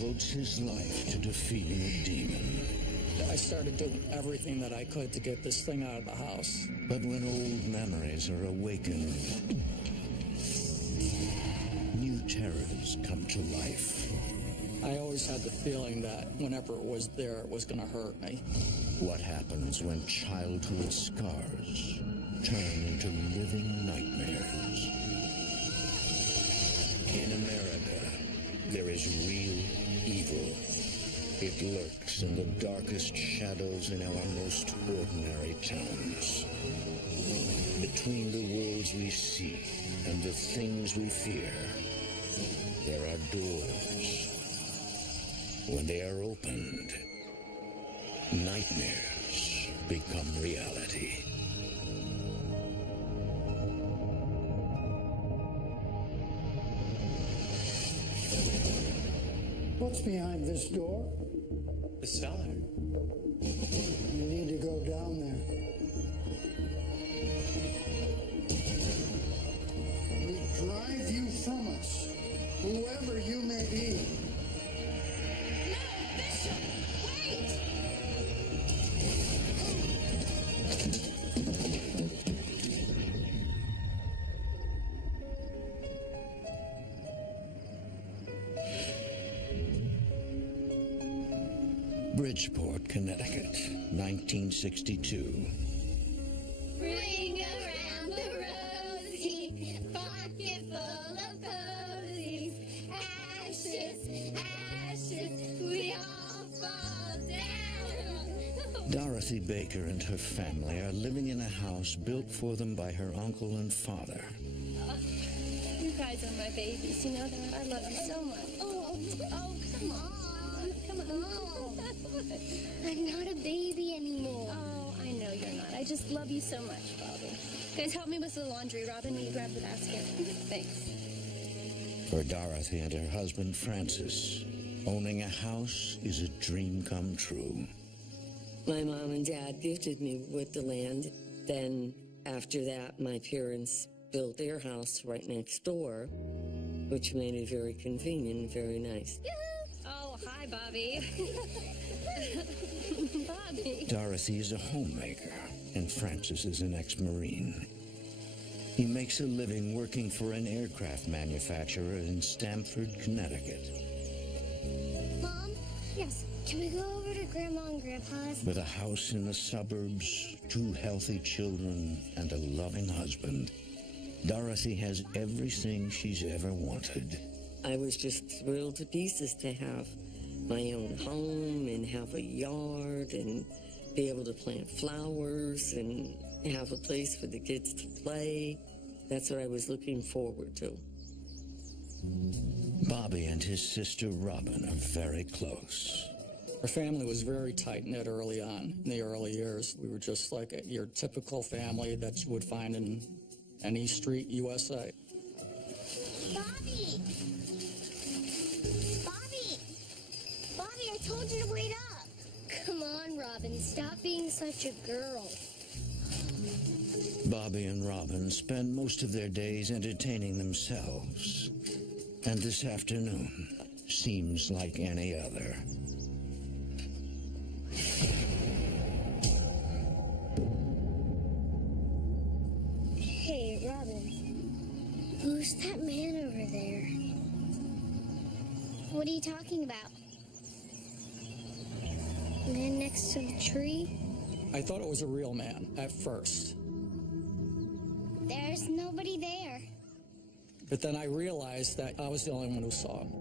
devotes his life to defeating a demon. I started doing everything that I could to get this thing out of the house. But when old memories are awakened, new terrors come to life. I always had the feeling that whenever it was there, it was going to hurt me. What happens when childhood scars turn into living nightmares? In America, there is real evil. It lurks in the darkest shadows in our most ordinary towns. Between the worlds we see and the things we fear, there are doors. When they are opened, nightmares become reality. What's behind this door? The cellar. You need to go down there. We drive you from us, whoever you may be. No, Bishop! Wait! Bridgeport, Connecticut, 1962. Ring around the rosy, pocket full of posies. Ashes, ashes, we all fall down. Dorothy Baker and her family are living in a house built for them by her uncle and father. You guys are my babies, you know that? I love you so much. Oh, come on. Come on. I'm not a baby anymore. Oh, I know you're not. I just love you so much, Bobby. Guys, help me with the laundry. Robin, will you grab the basket? Thanks. For Dorothy and her husband, Francis, owning a house is a dream come true. My mom and dad gifted me with the land. Then, after that, my parents built their house right next door, which made it very convenient and very nice. Oh, hi, Bobby. Bobby. Dorothy is a homemaker, and Francis is an ex-Marine. He makes a living working for an aircraft manufacturer in Stamford, Connecticut. Mom? Yes. Can we go over to Grandma and Grandpa's? With a house in the suburbs, 2 healthy children, and a loving husband, Dorothy has everything she's ever wanted. I was just thrilled to pieces to have my own home and have a yard and be able to plant flowers and have a place for the kids to play. That's what I was looking forward to. Bobby and his sister Robin are very close. Our family was very tight-knit early on. In the early years, we were just like your typical family that you would find in any street, USA. Bobby! Bobby! Bobby, I told you to wait up. Come on, Robin. Stop being such a girl. Bobby and Robin spend most of their days entertaining themselves. And this afternoon seems like any other. Hey, Robin. Who's that man over there? What are you talking about? Man next to the tree? I thought it was a real man at first. There's nobody there. But then I realized that I was the only one who saw him.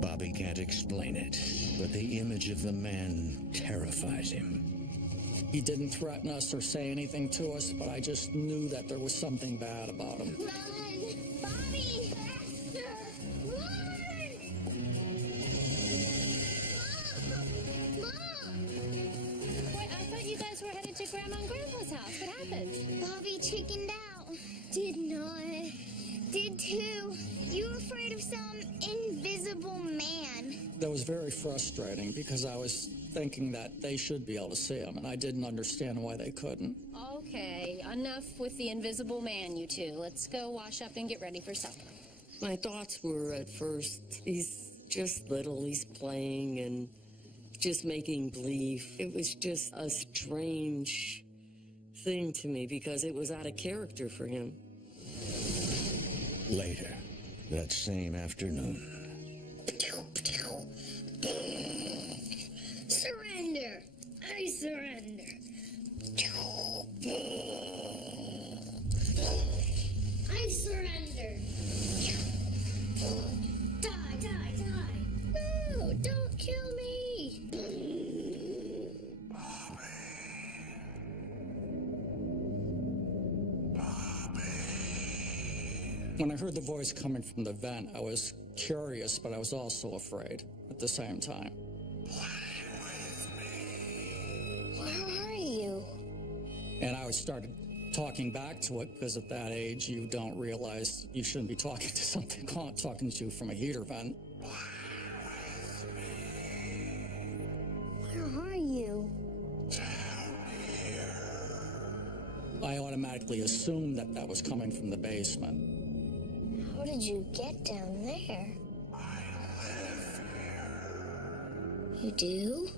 Bobby can't explain it, but the image of the man terrifies him. He didn't threaten us or say anything to us, but I just knew that there was something bad about him. Run! Bobby! Faster! Run! Mom! Wait, I thought you guys were headed to Grandma and Grandpa's house. What happened? Bobby chickened out. Did not. Did too. You were afraid of some invisible man. That was very frustrating because I was thinking that they should be able to see him, and I didn't understand why they couldn't. Okay, enough with the invisible man, you two. Let's go wash up and get ready for supper. My thoughts were at first, he's just little. He's playing and just making believe. It was just a strange thing to me because it was out of character for him. Later, that same afternoon. Surrender! I surrender! I surrender! Die, die, die! No, don't kill me! When I heard the voice coming from the vent, I was curious, but I was also afraid at the same time. Where are you? And I started talking back to it, because at that age, you don't realize you shouldn't be talking to something, talking to you from a heater vent. Where are you? I automatically assumed that that was coming from the basement. How did you get down there? You do?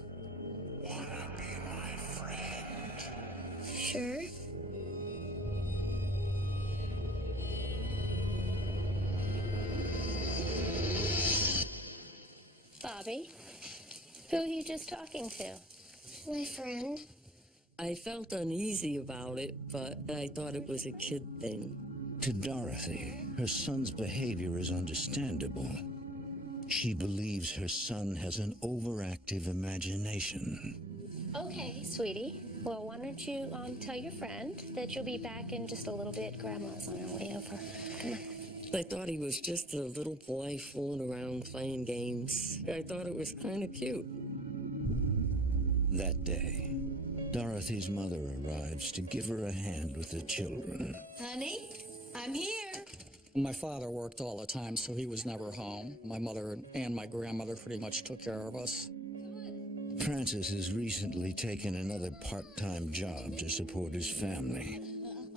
Wanna be my friend? Sure. Bobby, who are you just talking to? My friend. I felt uneasy about it, but I thought it was a kid thing. To Dorothy, her son's behavior is understandable. She believes her son has an overactive imagination. Okay, sweetie. Well, why don't you tell your friend that you'll be back in just a little bit. Grandma's on her way over. Come on. I thought he was just a little boy fooling around playing games. I thought it was kind of cute. That day, Dorothy's mother arrives to give her a hand with the children. Honey, I'm here. My father worked all the time, so he was never home. My mother and my grandmother pretty much took care of us. Francis has recently taken another part-time job to support his family,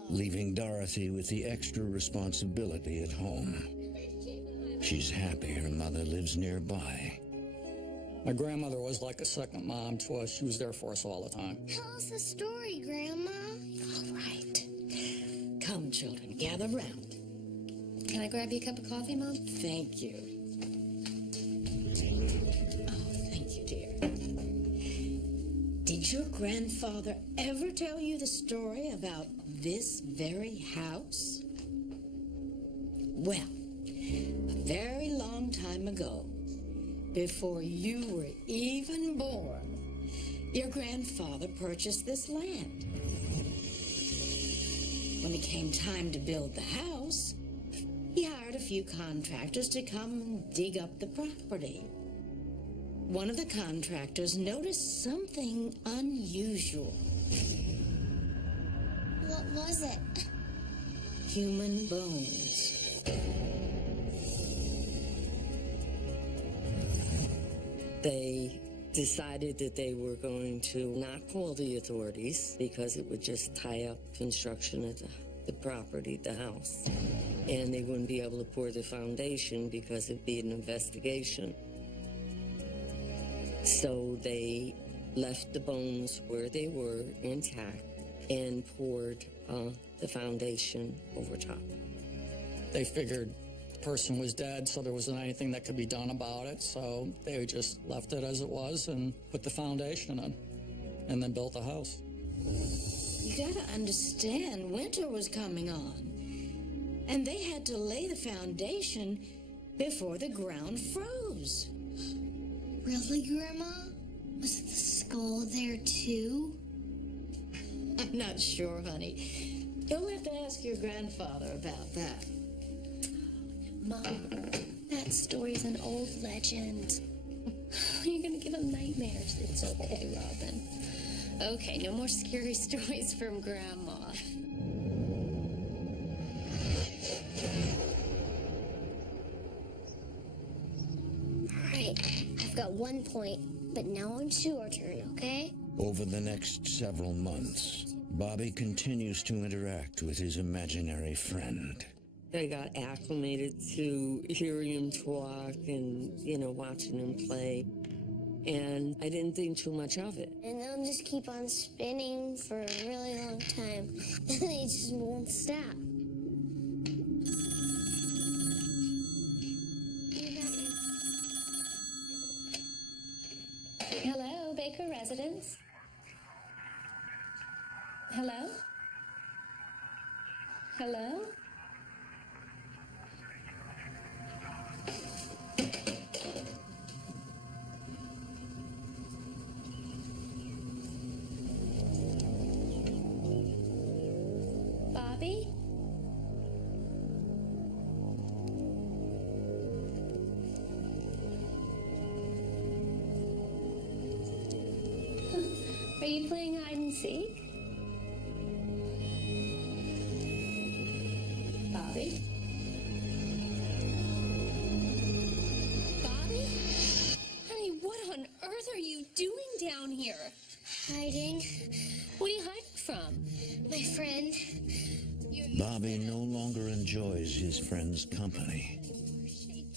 leaving Dorothy with the extra responsibility at home. She's happy her mother lives nearby. My grandmother was like a second mom to us. She was there for us all the time. Tell us a story, Grandma. All right. Come, children, gather round. Can I grab you a cup of coffee, Mom? Thank you. Oh, thank you, dear. Did your grandfather ever tell you the story about this very house? Well, a very long time ago, before you were even born, your grandfather purchased this land. When it came time to build the house, he hired a few contractors to come and dig up the property. One of the contractors noticed something unusual. What was it? Human bones. They decided that they were going to not call the authorities because it would just tie up construction of the property, the house. And they wouldn't be able to pour the foundation because it'd be an investigation. So they left the bones where they were intact and poured the foundation over top. They figured the person was dead, so there wasn't anything that could be done about it. So they just left it as it was and put the foundation in, and then built the house. You gotta understand, winter was coming on. And they had to lay the foundation before the ground froze. Really, Grandma? Was the skull there too? I'm not sure, honey. You'll have to ask your grandfather about that. Mom, that story's an old legend. You're gonna give him nightmares. It's okay, Robin. Okay, no more scary stories from Grandma. Alright, I've got 1 point, but now it's your turn, okay? Over the next several months, Bobby continues to interact with his imaginary friend. I got acclimated to hearing him talk and, watching him play. And I didn't think too much of it. And they'll just keep on spinning for a really long time. And they just won't stop. Hello, Baker residence. Hello? Hello? Bobby? Are you playing hide and seek? Bobby? Bobby? Honey, what on earth are you doing down here? Hiding. What are you hiding from? My friend. Bobby no longer enjoys his friend's company.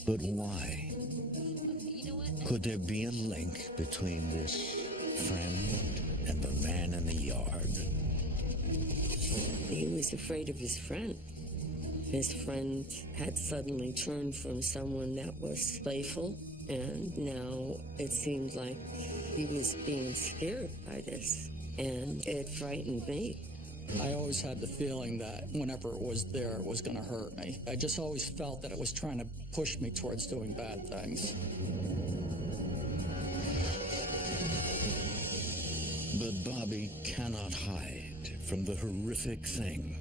But why? You know what? Could there be a link between this friend and the man in the yard? He was afraid of his friend. His friend had suddenly turned from someone that was playful, and now it seemed like he was being scared by this, and it frightened me. I always had the feeling that whenever it was there, it was going to hurt me. I just always felt that it was trying to push me towards doing bad things. But Bobby cannot hide from the horrific things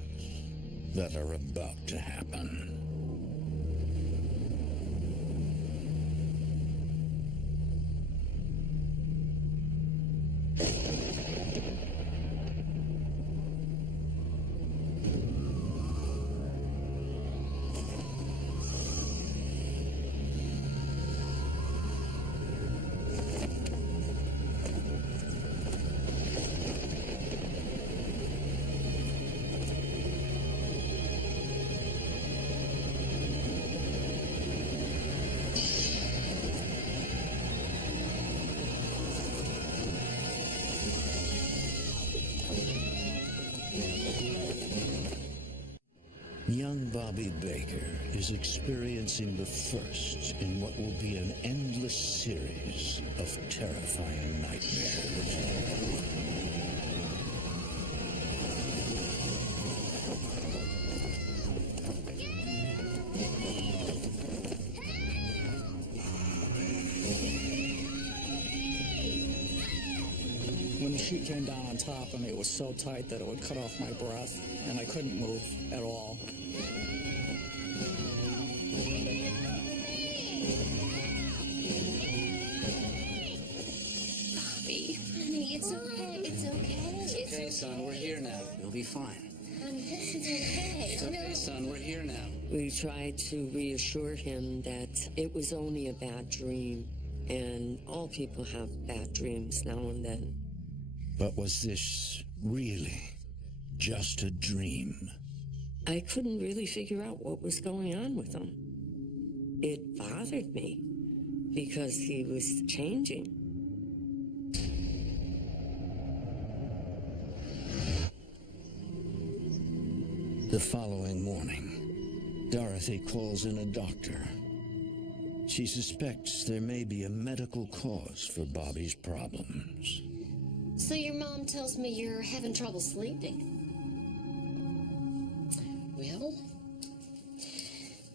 that are about to happen. Young Bobby Baker is experiencing the first in what will be an endless series of terrifying nightmares. When the sheet came down on top of me, it was so tight that it would cut off my breath, and I couldn't move at all. Bobby, honey, it's okay. It's okay. It's okay, son. We're here now. You'll be fine. Honey, this is okay. It's okay, son. We're here now. We tried to reassure him that it was only a bad dream, and all people have bad dreams now and then. But was this really just a dream? I couldn't really figure out what was going on with him. It bothered me because he was changing. The following morning, Dorothy calls in a doctor. She suspects there may be a medical cause for Bobby's problems. So your mom tells me you're having trouble sleeping. Well,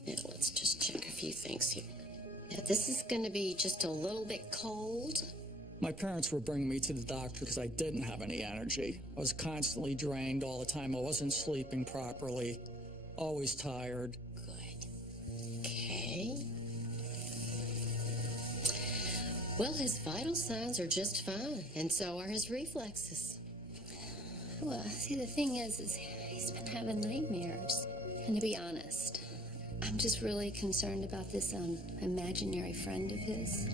now let's just check a few things here. Now, this is going to be just a little bit cold. My parents were bringing me to the doctor because I didn't have any energy. I was constantly drained all the time. I wasn't sleeping properly, always tired. Good. Okay. Well, his vital signs are just fine, and so are his reflexes. Well, see, the thing is he's been having nightmares. And to be honest, I'm just really concerned about this imaginary friend of his.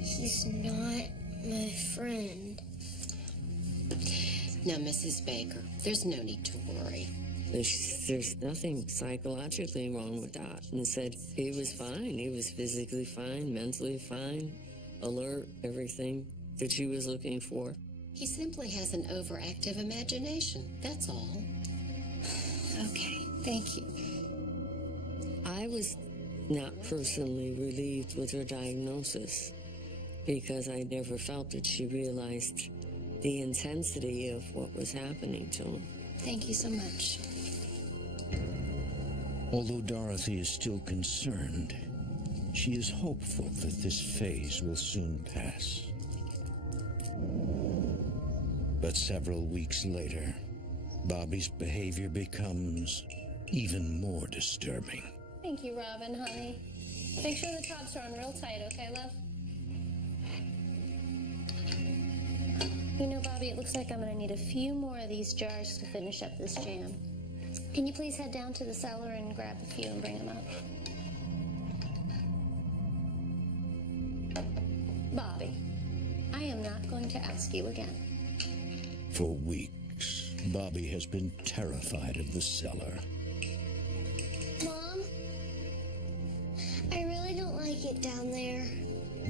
He's not my friend. Now, Mrs. Baker, there's no need to worry. There's nothing psychologically wrong with that. And said he was fine. He was physically fine, mentally fine, alert, everything that she was looking for. He simply has an overactive imagination, that's all. Okay, thank you. I was not personally relieved with her diagnosis because I never felt that she realized the intensity of what was happening to him. Thank you so much. Although Dorothy is still concerned, she is hopeful that this phase will soon pass. But several weeks later, Bobby's behavior becomes even more disturbing. Thank you, Robin, honey. Make sure the tops are on real tight, okay, love? You know, Bobby, it looks like I'm going to need a few more of these jars to finish up this jam. Can you please head down to the cellar and grab a few and bring them up? Bobby, I am not going to ask you again. For weeks, Bobby has been terrified of the cellar. Mom, I really don't like it down there.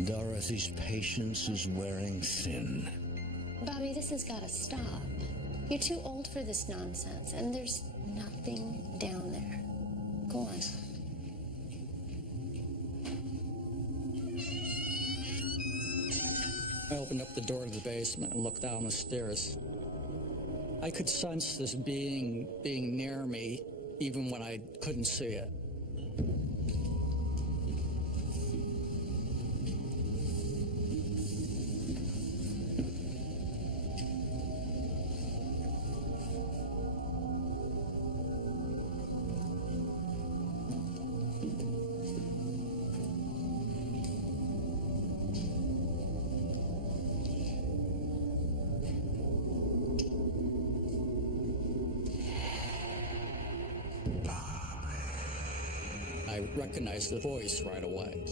Dorothy's patience is wearing thin. Bobby, this has got to stop. You're too old for this nonsense, and there's nothing down there. Go on. I opened up the door to the basement and looked down the stairs. I could sense this being near me, even when I couldn't see it. I recognized the voice right away.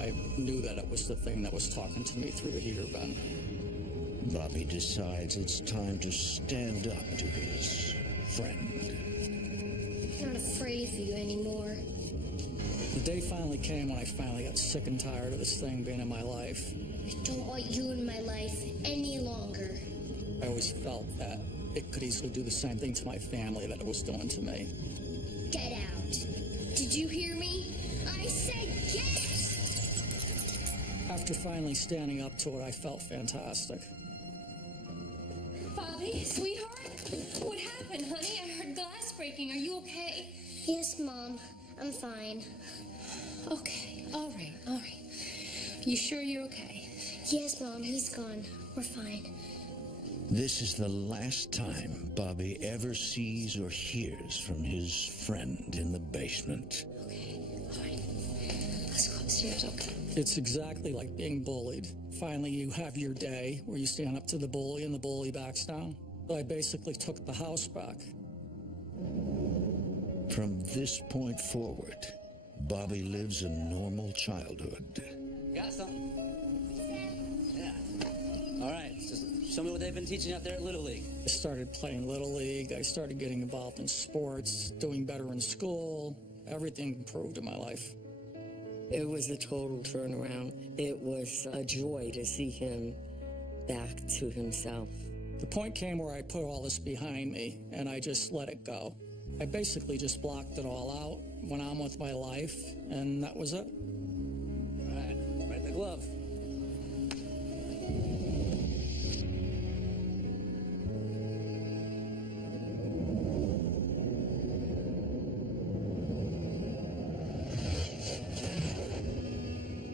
I knew that it was the thing that was talking to me through the heater vent. Bobby decides it's time to stand up to his friend. I'm not afraid of you anymore. The day finally came when I finally got sick and tired of this thing being in my life. I don't want you in my life any longer. I always felt that it could easily do the same thing to my family that it was doing to me. Get out. Did you hear me? I said get! After finally standing up to it, I felt fantastic. Bobby, sweetheart, what happened, honey? I heard glass breaking. Are you okay? Yes, Mom. I'm fine. Okay, all right. You sure you're okay? Yes, Mom. He's gone. We're fine. This is the last time Bobby ever sees or hears from his friend in the basement. Okay, all right. Let's go upstairs, okay? It's exactly like being bullied. Finally, you have your day where you stand up to the bully and the bully backs down. So I basically took the house back. From this point forward, Bobby lives a normal childhood. Got something? Yeah. All right. Just show me what they've been teaching out there at Little League. I started playing Little League. I started getting involved in sports, doing better in school. Everything improved in my life. It was a total turnaround. It was a joy to see him back to himself. The point came where I put all this behind me, and I just let it go. I basically just blocked it all out, went on with my life, and that was it. All right. Right in the glove.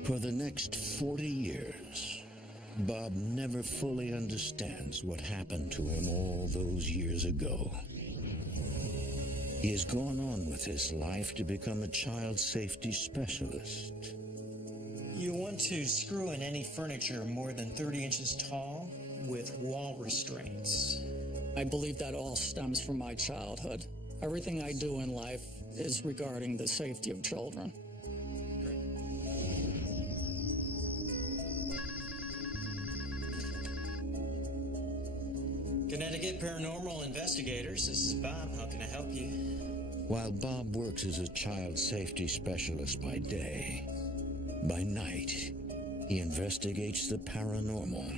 For the next 40 years, Bob never fully understands what happened to him all those years ago. He has gone on with his life to become a child safety specialist. You want to screw in any furniture more than 30 inches tall with wall restraints. I believe that all stems from my childhood. Everything I do in life is regarding the safety of children. Connecticut Paranormal Investigators. This is Bob. How can I help you? While Bob works as a child safety specialist by day, by night, he investigates the paranormal.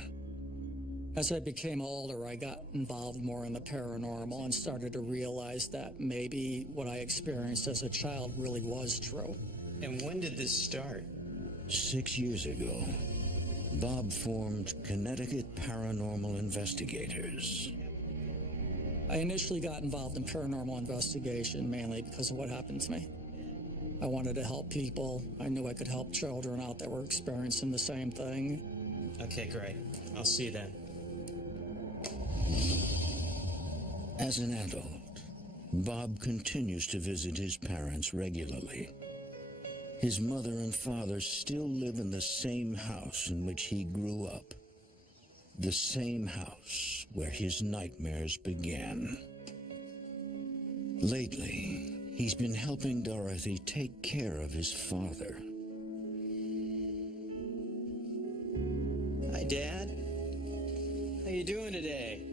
As I became older, I got involved more in the paranormal and started to realize that maybe what I experienced as a child really was true. And when did this start? 6 years ago, Bob formed Connecticut Paranormal Investigators. I initially got involved in paranormal investigation mainly because of what happened to me. I wanted to help people. I knew I could help children out that were experiencing the same thing. Okay, great. I'll see you then. As an adult, Bob continues to visit his parents regularly. His mother and father still live in the same house in which he grew up. The same house where his nightmares began. Lately, he's been helping Dorothy take care of his father. Hi, Dad. How you doing today?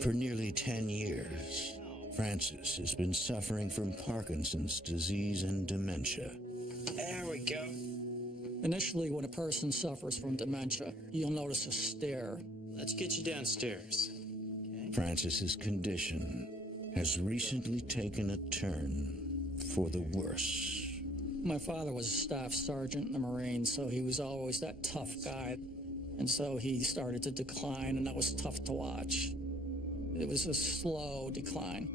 For nearly 10 years, Francis has been suffering from Parkinson's disease and dementia. There we go. Initially, when a person suffers from dementia, you'll notice a stare. Let's get you downstairs. Okay. Francis's condition has recently taken a turn for the worse. My father was a staff sergeant in the Marines, so he was always that tough guy. And so he started to decline, and that was tough to watch. It was a slow decline.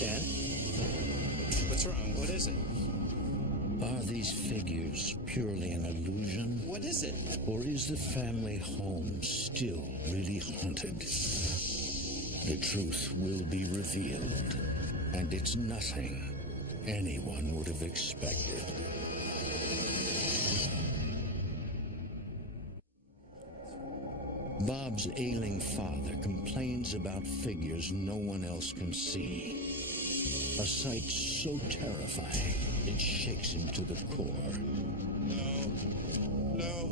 Dad? What's wrong? What is it? Are these figures purely an illusion? What is it? Or is the family home still really haunted? The truth will be revealed, and it's nothing anyone would have expected. Bob's ailing father complains about figures no one else can see. A sight so terrifying, it shakes him to the core. No.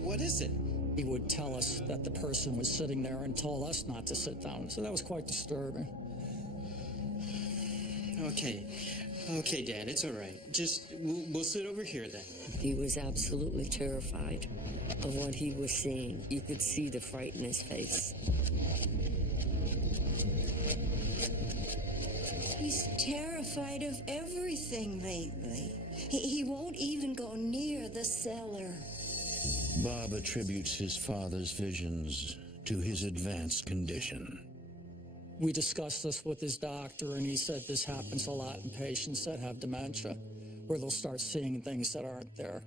What is it? He would tell us that the person was sitting there and told us not to sit down. So that was quite disturbing. Okay, Dad, it's all right. Just, we'll sit over here then. He was absolutely terrified of what he was seeing. You could see the fright in his face. He's terrified of everything lately. He won't even go near the cellar. Bob attributes his father's visions to his advanced condition. We discussed this with his doctor, and he said this happens a lot in patients that have dementia, where they'll start seeing things that aren't there.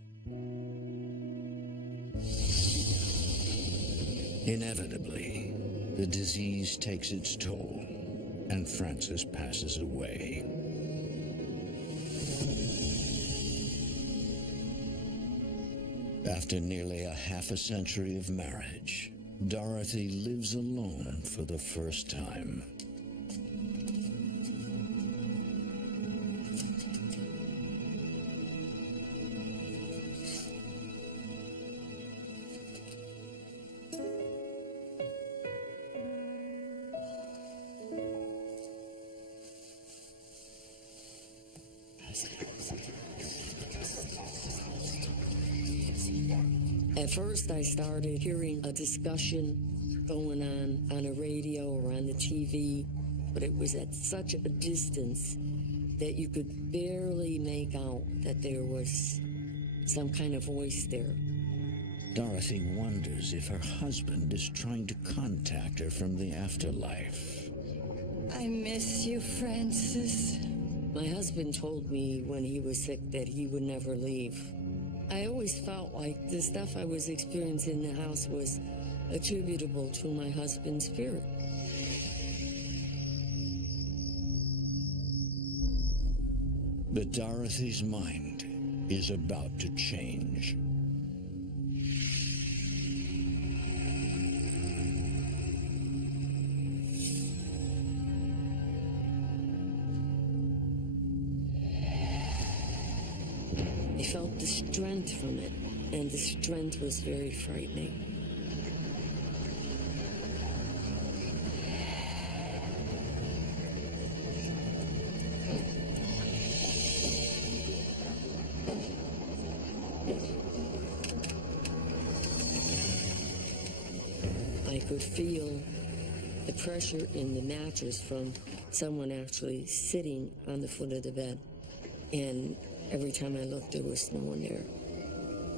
Inevitably, the disease takes its toll, and Francis passes away. After nearly a half a century of marriage, Dorothy lives alone for the first time. At first, I started hearing a discussion going on a radio or on the TV, but it was at such a distance that you could barely make out that there was some kind of voice there. Dorothy wonders if her husband is trying to contact her from the afterlife. I miss you, Francis. My husband told me when he was sick that he would never leave. I always felt like the stuff I was experiencing in the house was attributable to my husband's spirit. But Dorothy's mind is about to change. I felt the strength from it, and the strength was very frightening. I could feel the pressure in the mattress from someone actually sitting on the foot of the bed. And every time I looked, there was no one there.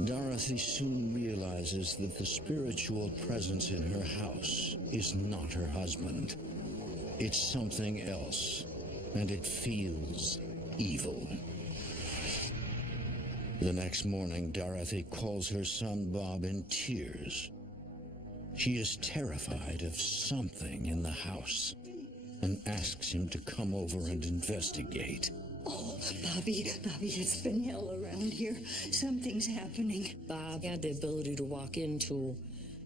Dorothy soon realizes that the spiritual presence in her house is not her husband. It's something else, and it feels evil. The next morning, Dorothy calls her son Bob in tears. She is terrified of something in the house and asks him to come over and investigate. Oh, Bobby, it's been hell around here. Something's happening. Bob had the ability to walk into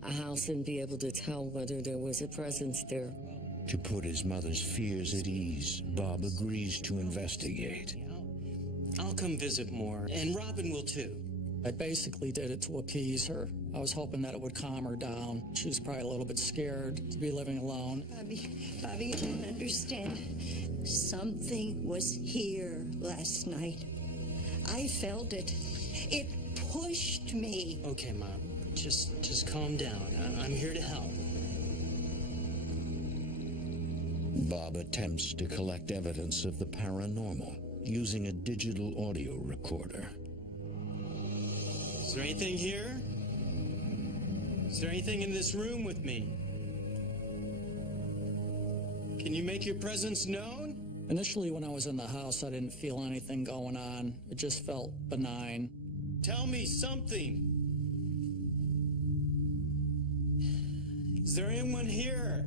a house and be able to tell whether there was a presence there. To put his mother's fears at ease, Bob agrees to investigate. I'll come visit more, and Robin will too. I basically did it to appease her. I was hoping that it would calm her down. She was probably a little bit scared to be living alone. Bobby, you don't understand. Something was here last night. I felt it. It pushed me. Okay, Mom. Just calm down. I'm here to help. Bob attempts to collect evidence of the paranormal using a digital audio recorder. Is there anything here? Is there anything in this room with me? Can you make your presence known? Initially, when I was in the house, I didn't feel anything going on. It just felt benign. Tell me something. Is there anyone here?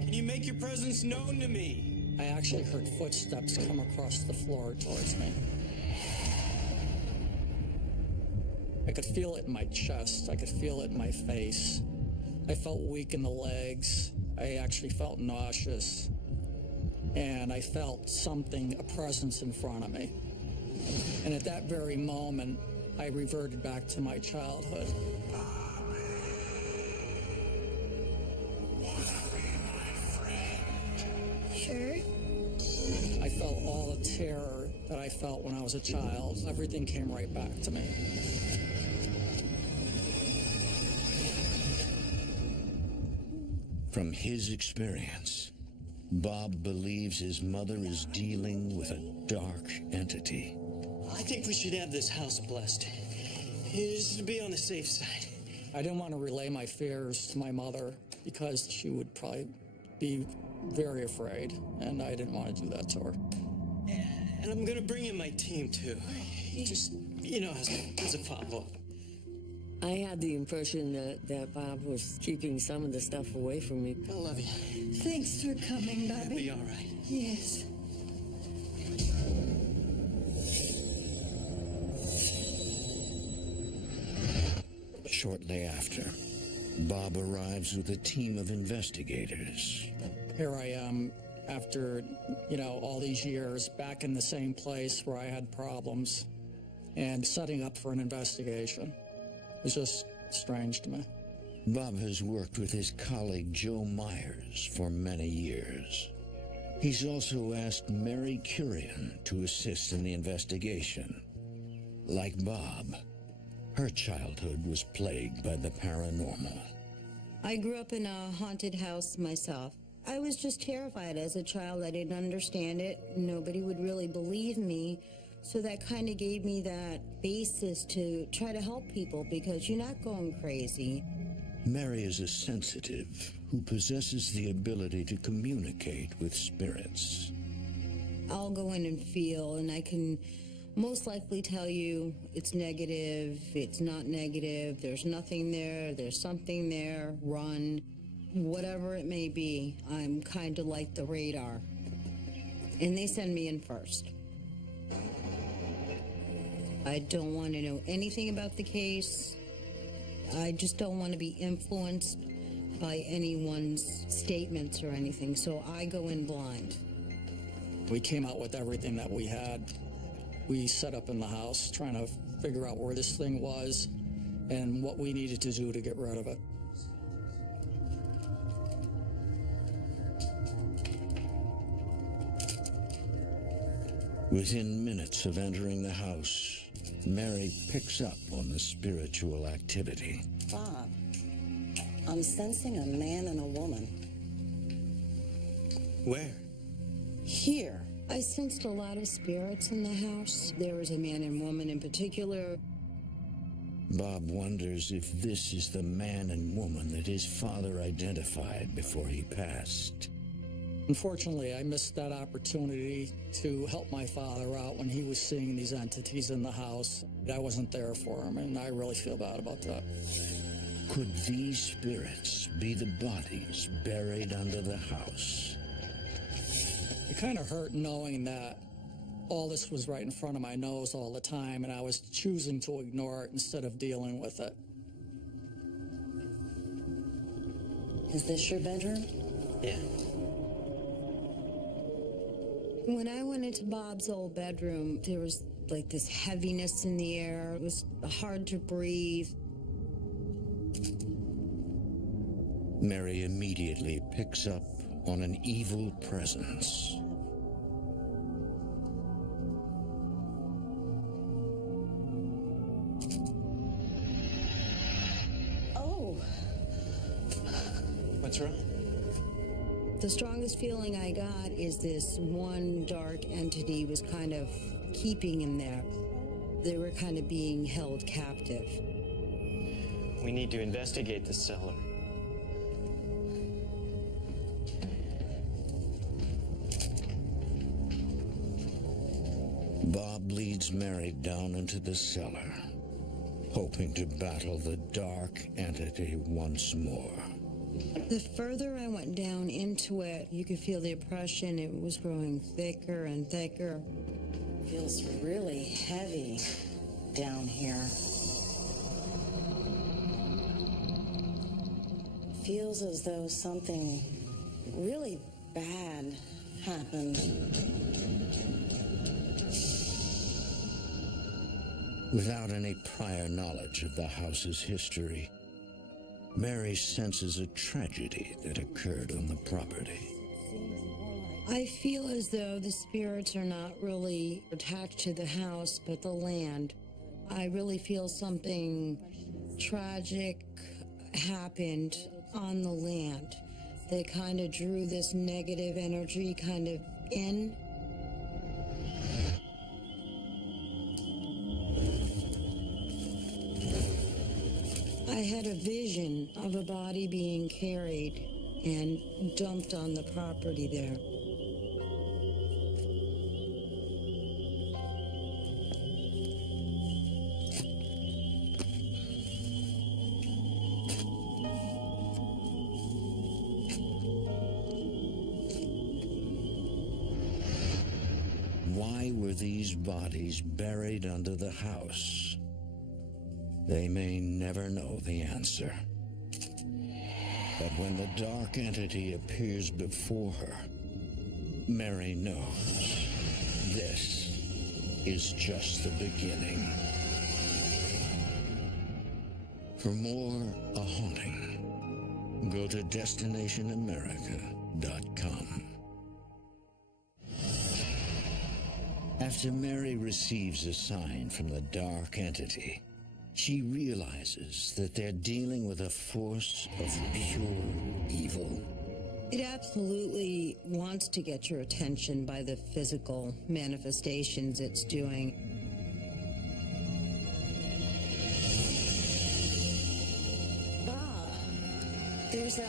Can you make your presence known to me? I actually heard footsteps come across the floor towards me. I could feel it in my chest. I could feel it in my face. I felt weak in the legs. I actually felt nauseous. And I felt something, a presence in front of me. And at that very moment, I reverted back to my childhood. Sure. I felt all the terror that I felt when I was a child. Everything came right back to me. From his experience, Bob believes his mother is dealing with a dark entity. I think we should have this house blessed. Just to be on the safe side. I didn't want to relay my fears to my mother because she would probably be very afraid, and I didn't want to do that to her. And I'm going to bring in my team, too. Just, as a follow-up. I had the impression that Bob was keeping some of the stuff away from me. I love you. Thanks for coming, Bobby. It'll be all right. Yes. Shortly after, Bob arrives with a team of investigators. Here I am after, all these years back in the same place where I had problems and setting up for an investigation. It was just strange to me. Bob has worked with his colleague Joe Myers for many years. He's also asked Mary Curian to assist in the investigation. Like Bob, her childhood was plagued by the paranormal. I grew up in a haunted house myself. I was just terrified as a child. I didn't understand it. Nobody would really believe me. So that kind of gave me that basis to try to help people because you're not going crazy. Mary is a sensitive who possesses the ability to communicate with spirits. I'll go in and feel, and I can most likely tell you it's negative, it's not negative, there's nothing there, there's something there, run, whatever it may be. I'm kind of like the radar. And they send me in first. I don't want to know anything about the case. I just don't want to be influenced by anyone's statements or anything, so I go in blind. We came out with everything that we had. We set up in the house trying to figure out where this thing was and what we needed to do to get rid of it. Within minutes of entering the house, Mary picks up on the spiritual activity. Bob, I'm sensing a man and a woman. Where? Here. I sensed a lot of spirits in the house. There was a man and woman in particular. Bob wonders if this is the man and woman that his father identified before he passed. Unfortunately, I missed that opportunity to help my father out when he was seeing these entities in the house. I wasn't there for him, and I really feel bad about that. Could these spirits be the bodies buried under the house? It kind of hurt knowing that all this was right in front of my nose all the time, and I was choosing to ignore it instead of dealing with it. Is this your bedroom? Yeah. When I went into Bob's old bedroom, there was like this heaviness in the air. It was hard to breathe. Mary immediately picks up on an evil presence. Oh. What's wrong? The strongest feeling I got is this one dark entity was kind of keeping him there. They were kind of being held captive. We need to investigate the cellar. Bob leads Mary down into the cellar, hoping to battle the dark entity once more. The further I went down into it, you could feel the oppression. It was growing thicker and thicker. Feels really heavy down here. Feels as though something really bad happened. Without any prior knowledge of the house's history, Mary senses a tragedy that occurred on the property. I feel as though the spirits are not really attached to the house, but the land. I really feel something tragic happened on the land. They kind of drew this negative energy kind of in. I had a vision of a body being carried and dumped on the property there. Why were these bodies buried under the house? They may never know the answer. But when the dark entity appears before her, Mary knows this is just the beginning. For more A Haunting, go to DestinationAmerica.com. After Mary receives a sign from the dark entity, she realizes that they're dealing with a force of pure evil. It absolutely wants to get your attention by the physical manifestations it's doing. Bob, there's a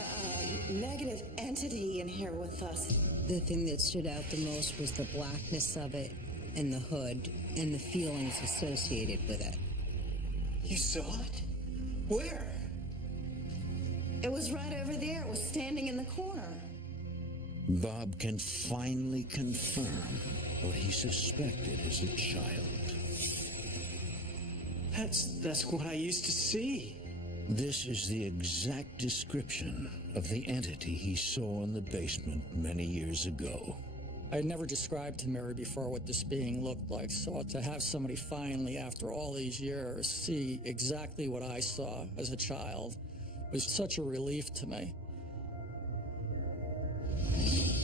negative entity in here with us. The thing that stood out the most was the blackness of it and the hood and the feelings associated with it. You saw it? Where? It was right over there. It was standing in the corner. Bob can finally confirm what he suspected as a child. That's what I used to see. This is the exact description of the entity he saw in the basement many years ago. I had never described to Mary before what this being looked like, so to have somebody finally, after all these years, see exactly what I saw as a child was such a relief to me.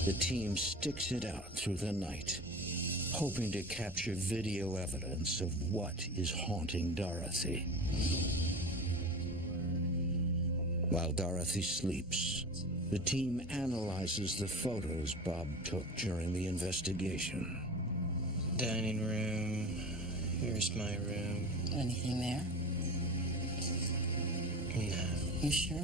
The team sticks it out through the night, hoping to capture video evidence of what is haunting Dorothy. While Dorothy sleeps, the team analyzes the photos Bob took during the investigation. Dining room. Here's my room. Anything there? No. You sure?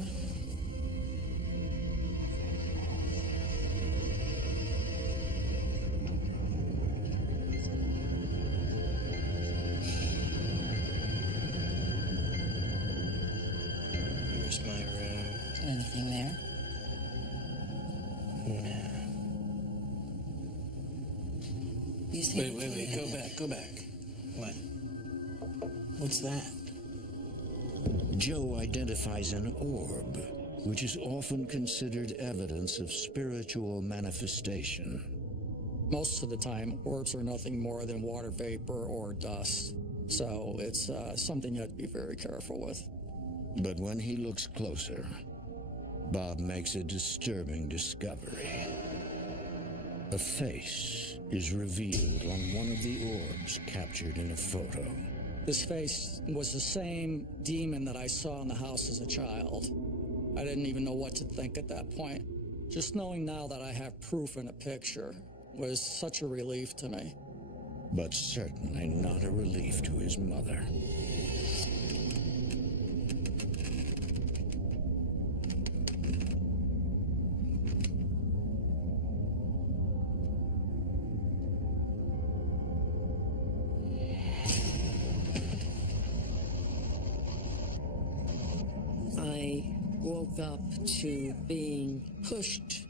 Here's my room. Anything there? No. You see Wait, go back. What? What's that? Joe identifies an orb, which is often considered evidence of spiritual manifestation. Most of the time, orbs are nothing more than water vapor or dust, so it's something you have to be very careful with. But when he looks closer, Bob makes a disturbing discovery. A face is revealed on one of the orbs captured in a photo. This face was the same demon that I saw in the house as a child. I didn't even know what to think at that point. Just knowing now that I have proof in a picture was such a relief to me. But certainly not a relief to his mother. I woke up to being pushed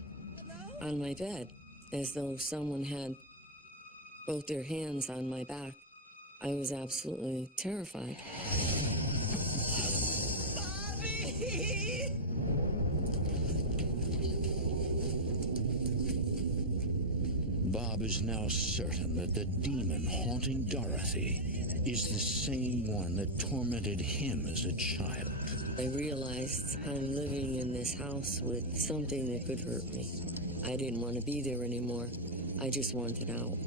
on my bed as though someone had both their hands on my back. I was absolutely terrified. Bobby! Bob is now certain that the demon haunting Dorothy is the same one that tormented him as a child. I realized I'm living in this house with something that could hurt me. I didn't want to be there anymore. I just wanted out.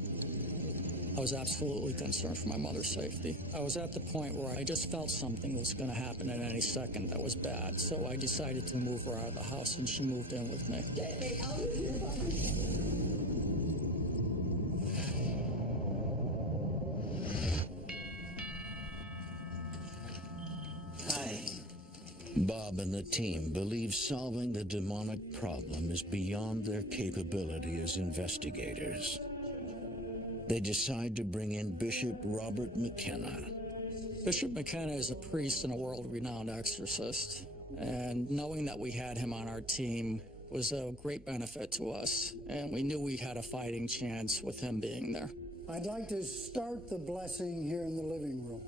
I was absolutely concerned for my mother's safety. I was at the point where I just felt something was going to happen at any second that was bad, so I decided to move her out of the house, and she moved in with me. Bob and the team believe solving the demonic problem is beyond their capability as investigators. They decide to bring in Bishop Robert McKenna. Bishop McKenna is a priest and a world-renowned exorcist, and knowing that we had him on our team was a great benefit to us, and we knew we had a fighting chance with him being there. I'd like to start the blessing here in the living room.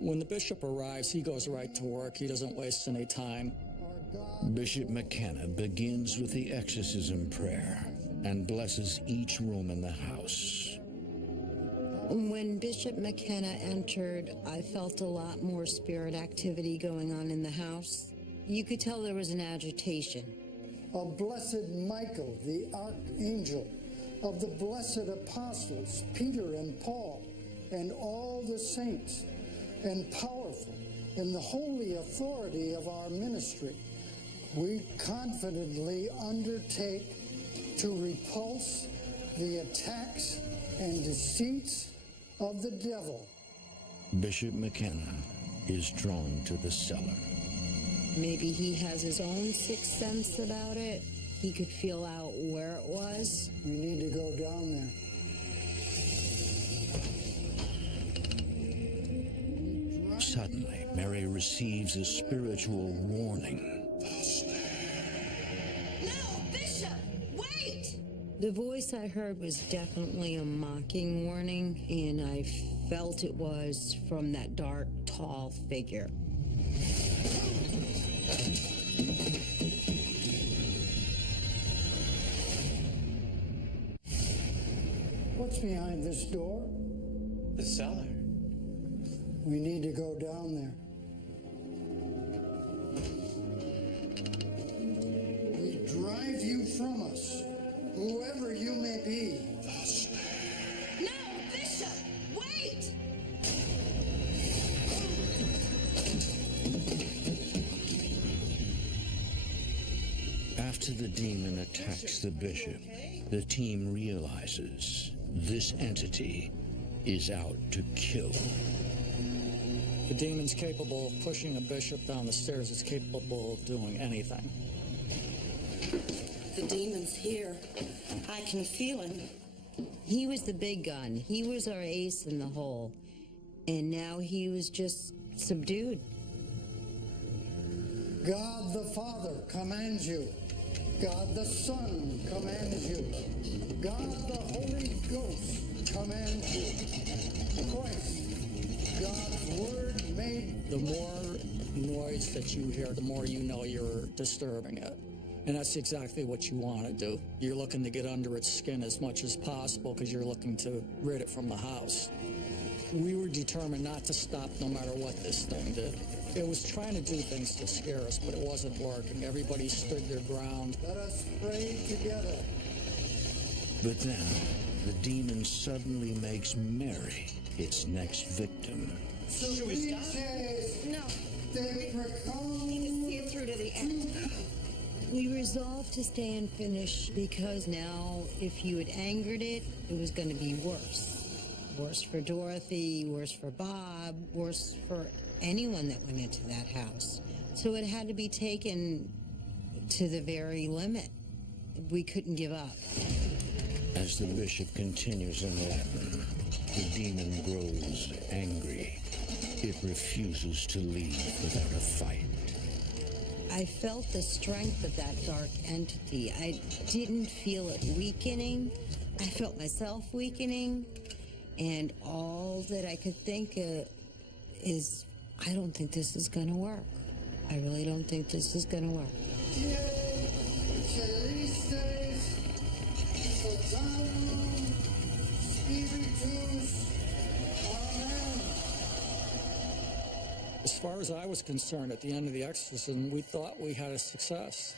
When the bishop arrives, he goes right to work. He doesn't waste any time. Bishop McKenna begins with the exorcism prayer and blesses each room in the house. When Bishop McKenna entered, I felt a lot more spirit activity going on in the house. You could tell there was an agitation. Of blessed Michael, the archangel, of the blessed apostles, Peter and Paul, and all the saints, and powerful in the holy authority of our ministry, we confidently undertake to repulse the attacks and deceits of the devil. Bishop McKenna is drawn to the cellar. Maybe he has his own sixth sense about it. He could feel out where it was. We need to go down there. Suddenly, Mary receives a spiritual warning. No, Bishop, wait! The voice I heard was definitely a mocking warning, and I felt it was from that dark, tall figure. What's behind this door? The cellar. We need to go down there. We drive you from us, whoever you may be. No, Bishop! Wait! After the demon attacks the bishop, the team realizes this entity is out to kill. The demon's capable of pushing a bishop down the stairs. It's capable of doing anything. The demon's here. I can feel him. He was the big gun. He was our ace in the hole. And now he was just subdued. God the Father commands you. God the Son commands you. God the Holy Ghost commands you. Christ, God's Word made... The more noise that you hear, the more you know you're disturbing it. And that's exactly what you want to do. You're looking to get under its skin as much as possible because you're looking to rid it from the house. We were determined not to stop no matter what this thing did. It was trying to do things to scare us, but it wasn't working. Everybody stood their ground. Let us pray together. But then, the demon suddenly makes Mary its next victim. So we say, No. they proclaim... You can see it through to the end. We resolved to stay and finish because now if you had angered it, it was going to be worse. Worse for Dorothy, worse for Bob, worse for anyone that went into that house. So it had to be taken to the very limit. We couldn't give up. As the bishop continues in Latin, the demon grows angry. It refuses to leave without a fight. I felt the strength of that dark entity. I didn't feel it weakening. I felt myself weakening. And all that I could think is, I don't think this is going to work. I really don't think this is going to work. As far as I was concerned, at the end of the exorcism, we thought we had a success.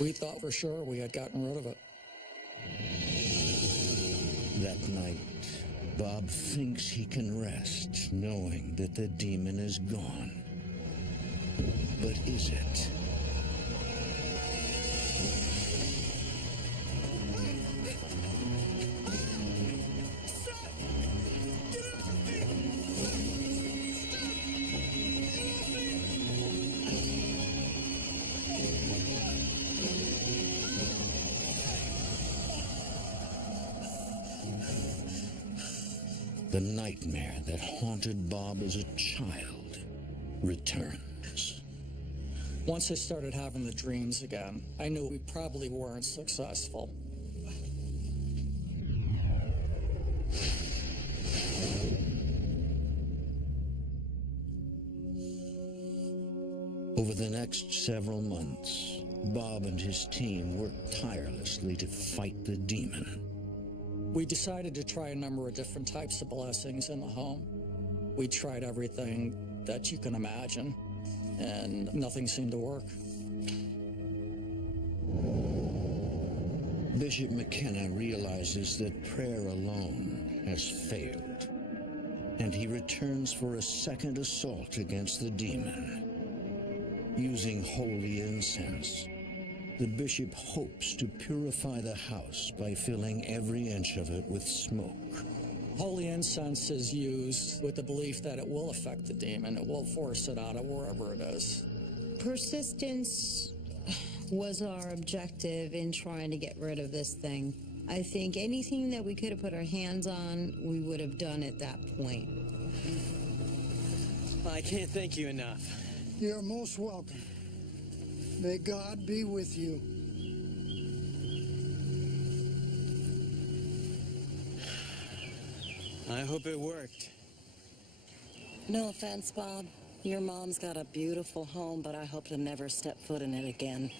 We thought for sure we had gotten rid of it. That night, Bob thinks he can rest, knowing that the demon is gone. But is it? The nightmare that haunted Bob as a child returns. Once I started having the dreams again, I knew we probably weren't successful. Over the next several months, Bob and his team worked tirelessly to fight the demon. We decided to try a number of different types of blessings in the home. We tried everything that you can imagine, and nothing seemed to work. Bishop McKenna realizes that prayer alone has failed, and he returns for a second assault against the demon. Using holy incense, the bishop hopes to purify the house by filling every inch of it with smoke. Holy incense is used with the belief that it will affect the demon. It will force it out of wherever it is. Persistence was our objective in trying to get rid of this thing. I think anything that we could have put our hands on, we would have done at that point. I can't thank you enough. You're most welcome. May God be with you. I hope it worked. No offense, Bob. Your mom's got a beautiful home, but I hope to never step foot in it again.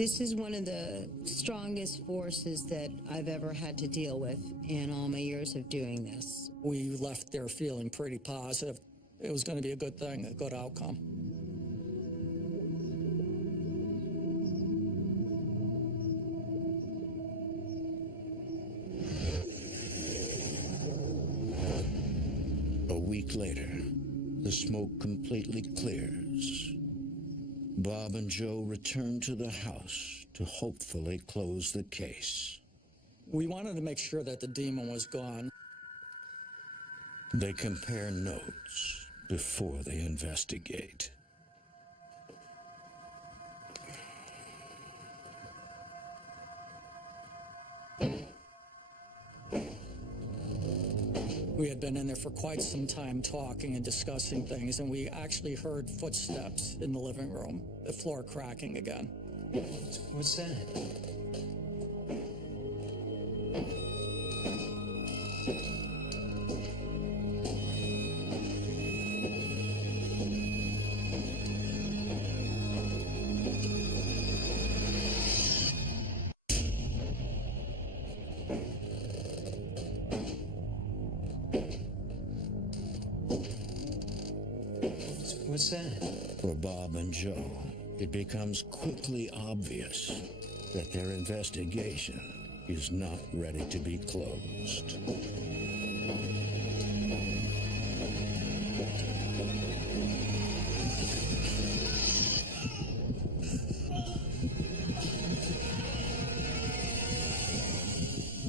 This is one of the strongest forces that I've ever had to deal with in all my years of doing this. We left there feeling pretty positive. It was going to be a good thing, a good outcome. A week later, the smoke completely clears. Bob and Joe return to the house to hopefully close the case. We wanted to make sure that the demon was gone. They compare notes before they investigate. We had been in there for quite some time talking and discussing things, and we actually heard footsteps in the living room, the floor cracking again. What's that? What's that? For Bob and Joe, it becomes quickly obvious that their investigation is not ready to be closed.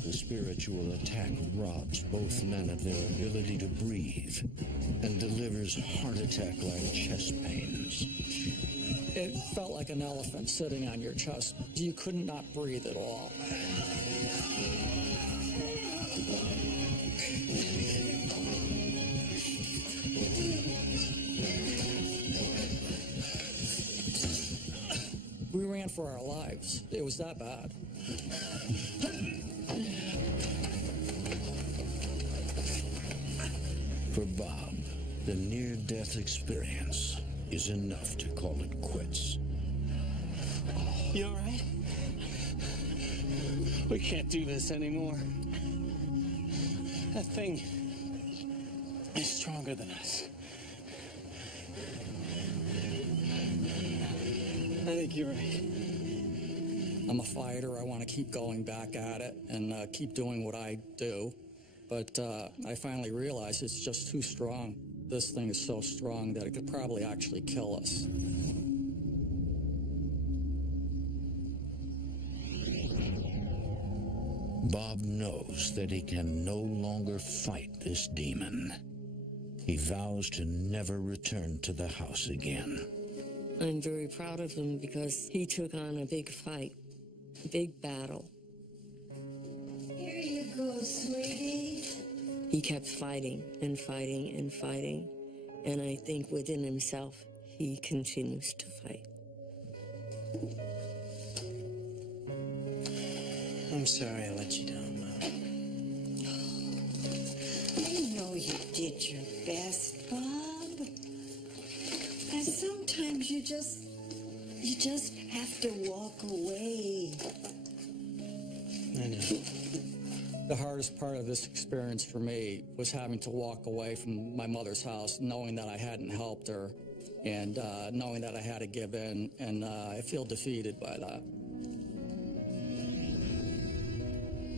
The spiritual attack robs both men of their ability to breathe and delivers heart attack-like chest pains. It felt like an elephant sitting on your chest. You could not breathe at all. We ran for our lives. It was that bad. For Bob, the near-death experience is enough to call it quits. You all right? We can't do this anymore. That thing is stronger than us. I think you're right. I'm a fighter. I want to keep going back at it and keep doing what I do. But I finally realized it's just too strong. This thing is so strong that it could probably actually kill us. Bob knows that he can no longer fight this demon. He vows to never return to the house again. I'm very proud of him because he took on a big fight, a big battle. Here you go, sweetie. He kept fighting and fighting and fighting, and I think within himself, he continues to fight. I'm sorry I let you down, Mom. I know you did your best, Bob. And sometimes you just have to walk away. I know. The hardest part of this experience for me was having to walk away from my mother's house, knowing that I hadn't helped her, and knowing that I had to give in, and I feel defeated by that.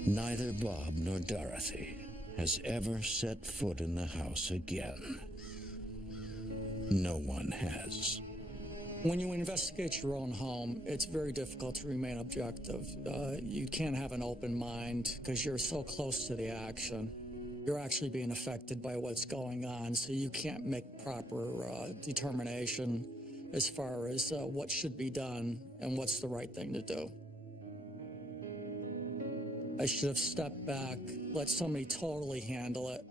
Neither Bob nor Dorothy has ever set foot in the house again. No one has. When you investigate your own home, it's very difficult to remain objective. You can't have an open mind because you're so close to the action. You're actually being affected by what's going on, so you can't make proper determination as far as what should be done and what's the right thing to do. I should have stepped back, let somebody totally handle it,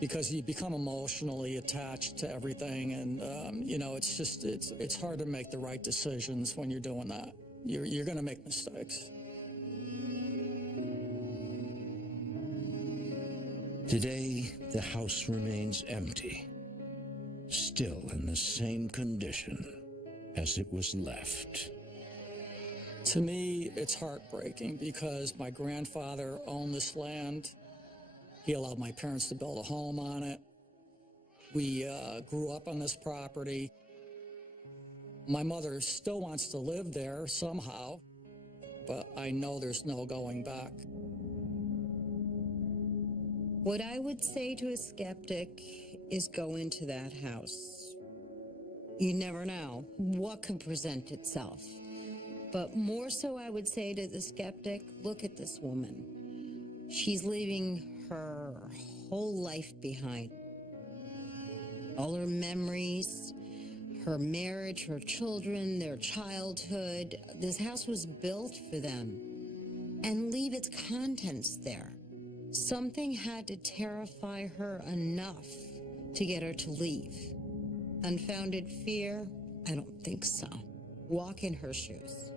because you become emotionally attached to everything, and you know, it's hard to make the right decisions when you're doing that. You're going to make mistakes. Today, the house remains empty, still in the same condition as it was left. To me, it's heartbreaking because my grandfather owned this land. He allowed my parents to build a home on it. We grew up on this property. My mother still wants to live there somehow, but I know there's no going back. What I would say to a skeptic is go into that house. You never know what could present itself. But more so, I would say to the skeptic, look at this woman. She's leaving her whole life behind. All her memories, her marriage, her children, their childhood. This house was built for them. And leave its contents there. Something had to terrify her enough to get her to leave. Unfounded fear? I don't think so. Walk in her shoes.